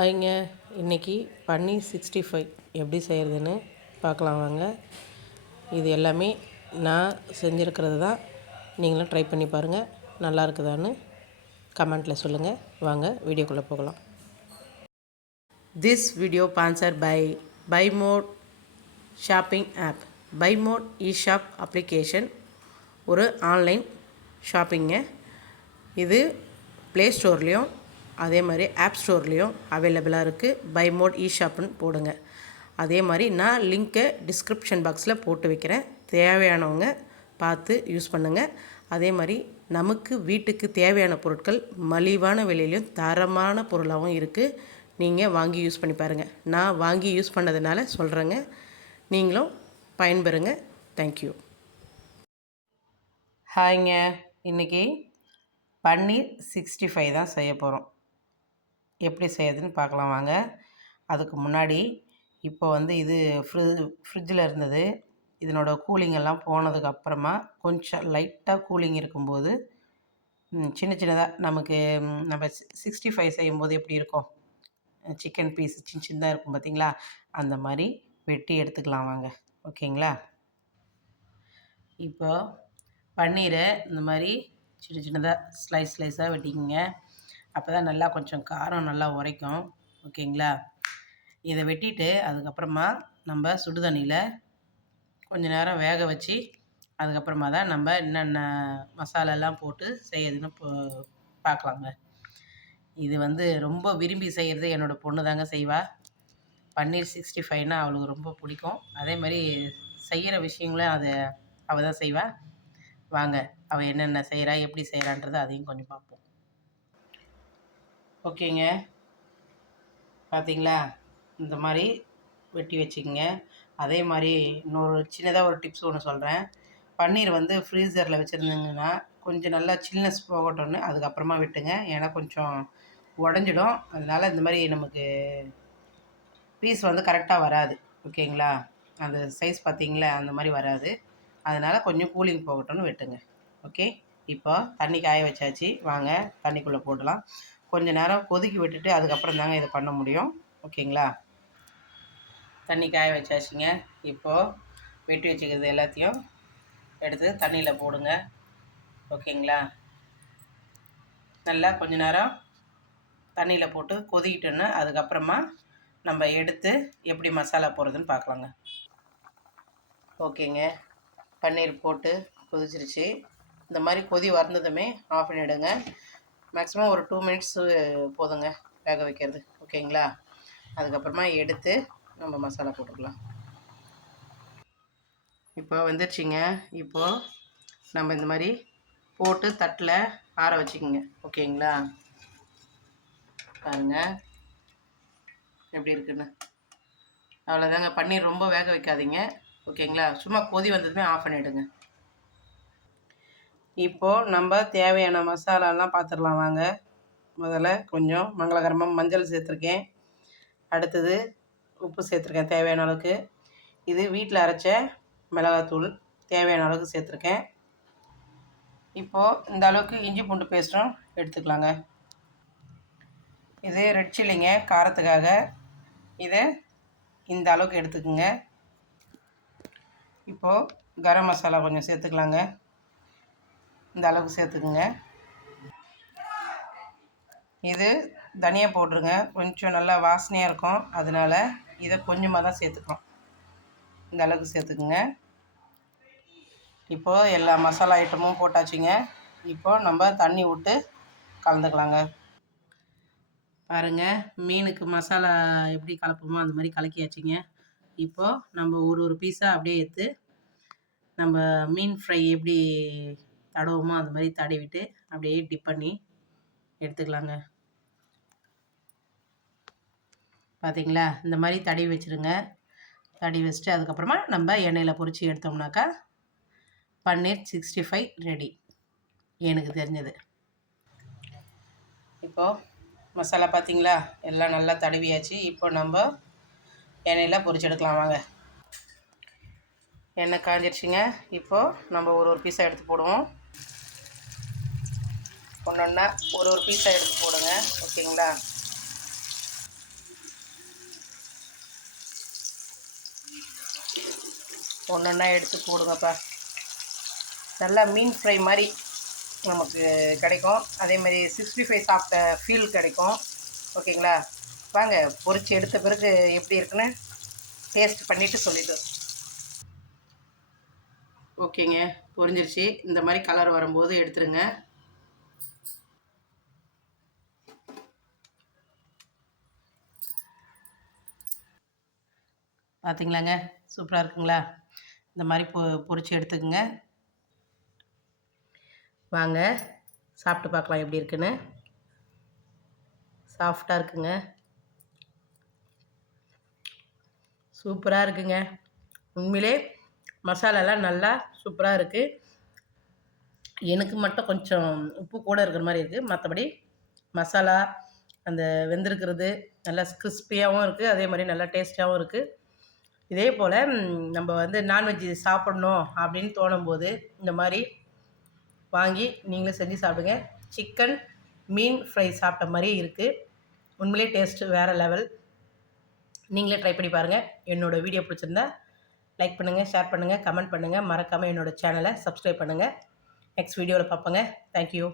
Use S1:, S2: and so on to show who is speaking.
S1: ஹாய்ங்க இன்றைக்கி பன்னீர் sixty five எப்படி செய்கிறதுன்னு பார்க்கலாம் வாங்க. இது எல்லாமே நான் செஞ்சுருக்கிறது தான். நீங்களும் ட்ரை பண்ணி பாருங்கள் நல்லா இருக்குதான்னு கமெண்ட்டில் சொல்லுங்கள் வாங்க வீடியோக்குள்ளே போகலாம். This video sponsor by buy mod shopping app by mod e shop application ஒரு ஆன்லைன் ஷாப்பிங்க இது ப்ளே ஸ்டோர்லேயும் அதே மாதிரி ஆப் ஸ்டோர்லேயும் அவைலபிளாக இருக்குது பை மோட் இ ஷாப்னு போடுங்க. அதே மாதிரி நான் லிங்க்கை டிஸ்கிரிப்ஷன் பாக்ஸில் போட்டு வைக்கிறேன். தேவையானவங்க பார்த்து யூஸ் பண்ணுங்கள் அதே மாதிரி நமக்கு வீட்டுக்கு தேவையான பொருட்கள் மலிவான விலையிலையும் தரமான பொருளாகவும் இருக்குது நீங்கள் வாங்கி யூஸ் பண்ணி பாருங்கள் நான் வாங்கி யூஸ் பண்ணதுனால சொல்கிறேங்க நீங்களும் பயன்பெறுங்க. தேங்க்யூ ஹாய்ங்க இன்றைக்கி பன்னீர் சிக்ஸ்டி ஃபைவ் தான் செய்ய போகிறோம் எப்படி செய்யுதுன்னு பார்க்கலாம் வாங்க. அதுக்கு முன்னாடி இப்போ வந்து இது ஃப்ரி ஃப்ரிட்ஜில் இருந்தது. இதனோட கூலிங் எல்லாம் போனதுக்கு அப்புறமா கொஞ்சம் லைட்டாக கூலிங் இருக்கும்போது சின்ன சின்னதாக நமக்கு நம்ம சிக்ஸ்டி ஃபைவ் செய்யும்போது எப்படி இருக்கும்? சிக்கன் பீஸ் சின்ன சின்னதாக இருக்கும் பார்த்தீங்களா? அந்த மாதிரி வெட்டி எடுத்துக்கலாம் வாங்க. ஓகேங்களா? இப்போ பன்னீரை இந்த மாதிரி சின்ன சின்னதாக ஸ்லைஸ் ஸ்லைஸாக வெட்டிக்கோங்க. அப்போ தான் நல்லா கொஞ்சம் காரம் நல்லா உரைக்கும். ஓகேங்களா? இதை வெட்டிட்டு அதுக்கப்புறமா நம்ம சுடுதண்ணியில் கொஞ்சம் நேரம் வேக வச்சு அதுக்கப்புறமா தான் நம்ம என்னென்ன மசாலாலாம் போட்டு செய்யறதுன்னு போ பார்க்கலாங்க. இது வந்து ரொம்ப விரும்பி செய்கிறது என்னோடய பொண்ணு தாங்க செய்வா. பன்னீர் சிக்ஸ்டி ஃபைவ்னால் அவளுக்கு ரொம்ப பிடிக்கும். அதே மாதிரி செய்கிற விஷயங்களும் அதை அவள் தான் செய்வாள் வாங்க அவள் என்னென்ன செய்கிறா எப்படி செய்கிறான்றதை அதையும் கொஞ்சம் பார்ப்போம். ஓகேங்க. பார்த்தீங்களா இந்த மாதிரி வெட்டி வச்சுக்கோங்க. அதே மாதிரி இன்னொரு சின்னதாக ஒரு டிப்ஸ் ஒன்று சொல்கிறேன் பன்னீர் வந்து ஃப்ரீசரில் வச்சுருந்தீங்கன்னா கொஞ்சம் நல்லா சில்னஸ் போகட்டும்னு அதுக்கப்புறமா விட்டுங்க. ஏன்னா கொஞ்சம் உடஞ்சிடும். அதனால் இந்த மாதிரி நமக்கு பீஸ் வந்து கரெக்டாக வராது. ஓகேங்களா? அந்த சைஸ் பார்த்தீங்களா அந்த மாதிரி வராது. அதனால் கொஞ்சம் கூலிங் போகட்டும்னு வெட்டுங்க. ஓகே? இப்போ தண்ணி காய வச்சாச்சு. வாங்க தண்ணிக்குள்ளே போடலாம். கொஞ்ச நேரம் கொதிக்க விட்டுட்டு அதுக்கப்புறம் தாங்க இதை பண்ண முடியும். ஓகேங்களா? தண்ணி காய வச்சாச்சுங்க. இப்போது வெட்டி வச்சுக்கிறது எல்லாத்தையும் எடுத்து தண்ணியில் போடுங்க. ஓகேங்களா? நல்லா கொஞ்ச நேரம் தண்ணியில் போட்டு கொதிக்கிட்டோன்னு அதுக்கப்புறமா நம்ம எடுத்து எப்படி மசாலா போடுறதுன்னு பார்க்கலாங்க. ஓகேங்க. பன்னீர் போட்டு கொதிச்சிருச்சு. இந்த மாதிரி கொதி வந்ததுமே ஆஃப் பண்ணிவிடுங்க மேக்ஸிமம் ஒரு டூ மினிட்ஸு போதுங்க வேக வைக்கிறது. ஓகேங்களா அதுக்கப்புறமா எடுத்து நம்ம மசாலா போட்டுக்கலாம். இப்போ வந்துருச்சுங்க. இப்போது நம்ம இந்த மாதிரி போட்டு தட்டில் ஆற வச்சுக்கோங்க. ஓகேங்களா பாருங்க. எப்படி இருக்குன்னு. அவ்வளோதாங்க பன்னீர் ரொம்ப வேக வைக்காதீங்க. ஓகேங்களா சும்மா கொதி வந்ததுமே ஆஃப் பண்ணிவிடுங்க இப்போது நம்ம தேவையான மசாலாலாம் பார்த்துடலாம் வாங்க. முதல்ல கொஞ்சம் மங்களகரமாக மஞ்சள் சேர்த்துருக்கேன். அடுத்தது உப்பு சேர்த்துருக்கேன் தேவையான அளவுக்கு. இது வீட்டில் அரைச்ச மிளகாத்தூள் தேவையான அளவுக்கு சேர்த்துருக்கேன். இப்போது இந்த அளவுக்கு இஞ்சி பூண்டு பேஸ்ட்டும் எடுத்துக்கலாங்க. இது ரெட் சில்லிங்க காரத்துக்காக இதை இந்த அளவுக்கு எடுத்துக்கோங்க. இப்போது கரம் மசாலா கொஞ்சம் சேர்த்துக்கலாங்க. இந்த அளவுக்கு சேர்த்துக்குங்க. இது தனியாக போட்டுருங்க. கொஞ்சம் நல்லா வாசனையாக இருக்கும். அதனால் இதை கொஞ்சமாக தான் சேர்த்துக்கிறோம் இந்த அளவுக்கு சேர்த்துக்குங்க. இப்போது எல்லா மசாலா ஐட்டமும் போட்டாச்சுங்க. இப்போது நம்ம தண்ணி விட்டு கலந்துக்கலாங்க. பாருங்கள் மீனுக்கு மசாலா எப்படி கலப்போமோ அந்த மாதிரி கலக்கியாச்சுங்க. இப்போது நம்ம ஒரு ஒரு பீஸாக அப்படியே எடுத்து நம்ம மீன் ஃப்ரை எப்படி தடவுமோ அந்த மாதிரி தடவிட்டு அப்படியே டிப் பண்ணி எடுத்துக்கலாங்க. பார்த்தீங்களா இந்த மாதிரி தடவி வச்சுருங்க. தடவி வச்சுட்டு அதுக்கப்புறமா நம்ம எண்ணெயில் பொரிச்சு எடுத்தோம்னாக்கா பன்னீர் சிக்ஸ்டி ஃபைவ் ரெடி எனக்கு தெரிஞ்சது. இப்போது மசாலா பார்த்தீங்களா எல்லாம் நல்லா தடவியாச்சு. இப்போ நம்ம எண்ணெயில் பொரிச்சு எடுக்கலாம். வாங்க. எண்ணெய் காஞ்சிருச்சுங்க. இப்போது நம்ம ஒரு ஒரு பீஸாக எடுத்து போடுவோம். ஒன்று ஒன்றா ஒரு ஒரு பீஸாக எடுத்து போடுங்க. ஓகேங்களா? ஒன்று ஒன்றா எடுத்து போடுங்கப்பா. நல்லா மீன் ஃப்ரை மாதிரி நமக்கு கிடைக்கும். அதே மாதிரி சிக்ஸ்டி ஃபைவ் சாப்பிட்ட ஃபீல் கிடைக்கும். ஓகேங்களா? வாங்க பொறிச்சு எடுத்த பிறகு எப்படி இருக்குன்னு டேஸ்ட் பண்ணிவிட்டு சொல்லிடுறோம் ஓகேங்க பொரிஞ்சிருச்சு. இந்த மாதிரி கலர் வரும்போது எடுத்துருங்க. பார்த்தீங்களாங்க சூப்பராக இருக்குங்களா? இந்த மாதிரி பொ பொறிச்சு எடுத்துக்கோங்க. வாங்க சாப்பிட்டு பார்க்கலாம் எப்படி இருக்குன்னு. சாஃப்டாக இருக்குங்க. சூப்பராக இருக்குங்க. உண்மையிலே மசாலாலாம் நல்லா சூப்பராக இருக்குது எனக்கு மட்டும் கொஞ்சம் உப்பு கூட இருக்கிற மாதிரி இருக்குது மற்றபடி மசாலா அந்த வெந்திருக்கிறது நல்லா கிறிஸ்பியாகவும் இருக்குது அதே மாதிரி நல்லா டேஸ்ட்டாகவும் இருக்குது இதே போல் நம்ம வந்து நான்வெஜ் சாப்பிட்ணும் அப்படின்னு தோணும்போது இந்த மாதிரி வாங்கி நீங்களும் செஞ்சு சாப்பிடுங்க. சிக்கன் மீன் ஃப்ரை சாப்பிட்ட மாதிரி இருக்குது உண்மையிலே டேஸ்ட்டு வேறு லெவல் நீங்களே ட்ரை பண்ணி பாருங்கள் என்னோடய வீடியோ பிடிச்சிருந்தா லைக் பண்ணுங்கள் ஷேர் பண்ணுங்கள் கமெண்ட் பண்ணுங்கள் மறக்காமல் என்னோடய சேனலை சப்ஸ்கிரைப் பண்ணுங்கள் நெக்ஸ்ட் வீடியோவில் பார்ப்போங்க. தேங்க்யூ